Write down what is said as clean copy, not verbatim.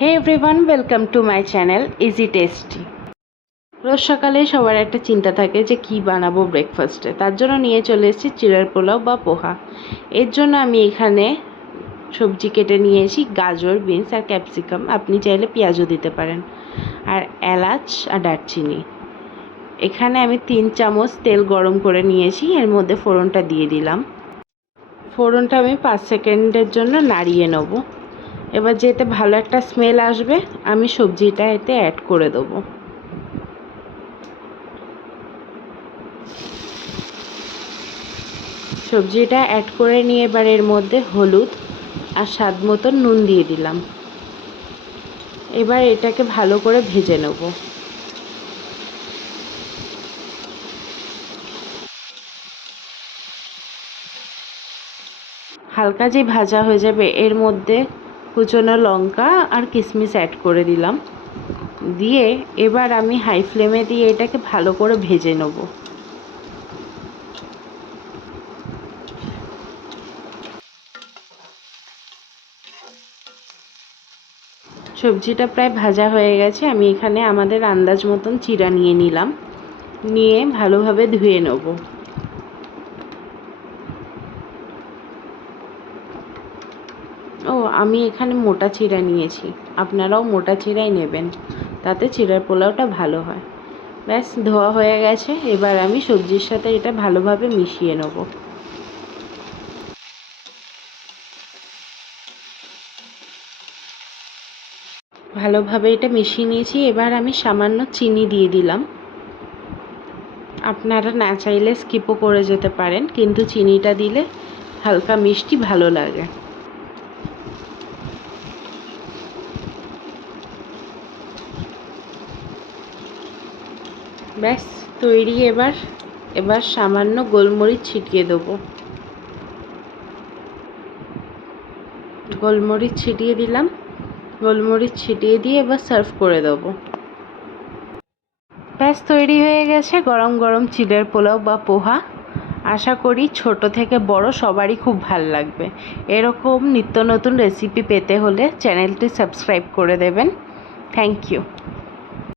Hey everyone, welcome to my channel easy tasty. রোজ সকালে সবার একটা চিন্তা থাকে যে কি বানাবো ব্রেকফাস্টে। তার জন্য নিয়ে চলে এসেছি চিড়ার পোলাও বা পোহা। এর জন্য আমি এখানে সবজি কেটে নিয়েছি, গাজর, বিনস আর ক্যাপসিকাম। আপনি চাইলে পেঁয়াজও দিতে পারেন। আর এলাচ আর দারচিনি। এখানে আমি 3 চামচ তেল গরম করে নিয়েছি, এর মধ্যে ফোড়নটা দিয়ে দিলাম। ফোড়নটা আমি 5 সেকেন্ডের জন্য নাড়িয়ে নেব। এবার যেতে ভালো একটা স্মেল আসবে, আমি সবজিটা এতে অ্যাড করে দেবো। সবজিটা অ্যাড করে নিয়ে এবার এর মধ্যে হলুদ আর স্বাদ মতো নুন দিয়ে দিলাম। এবার এটাকে ভালো করে ভেজে নেব। হালকা যে ভাজা হয়ে যাবে এর মধ্যে কুচনো লঙ্কা আর কিশমিশ অ্যাড করে দিলাম। দিয়ে এবার আমি হাই ফ্লেমে দিয়ে এটাকে ভালো করে ভেজে নেব। সবজিটা প্রায় ভাজা হয়ে গেছে। আমি এখানে আমাদের আন্দাজ মতন চিড়া নিয়ে নিলাম, নিয়ে ভালোভাবে ধুয়ে নেব। আমি এখানে মোটা চিড়া নিয়েছি, আপনারাও মোটা চিড়াই নেবেন, তাতে চিড়ার পোলাওটা ভালো হয়। ব্যাস, ধোয়া হয়ে গেছে। এবার আমি সবজির সাথে এটা ভালোভাবে মিশিয়ে নেব। ভালোভাবে এটা মিশিয়ে নিয়েছি। এবার আমি সামান্য চিনি দিয়ে দিলাম। আপনারা না চাইলে স্কিপও করে যেতে পারেন, কিন্তু চিনিটা দিলে হালকা মিষ্টি ভালো লাগে। ব্যাস তৈরি। এবার সামান্য গোলমরিচ ছিটিয়ে দেবো। গোলমরিচ ছিটিয়ে দিলাম। গোলমরিচ ছিটিয়ে দিয়ে এবার সার্ভ করে দেবো। ব্যাস তৈরি হয়ে গেছে গরম গরম চিড়ের পোলাও বা পোহা। আশা করি ছোট থেকে বড় সবারই খুব ভালো লাগবে। এরকম নিত্য নতুন রেসিপি পেতে হলে চ্যানেলটি সাবস্ক্রাইব করে দেবেন। Thank you.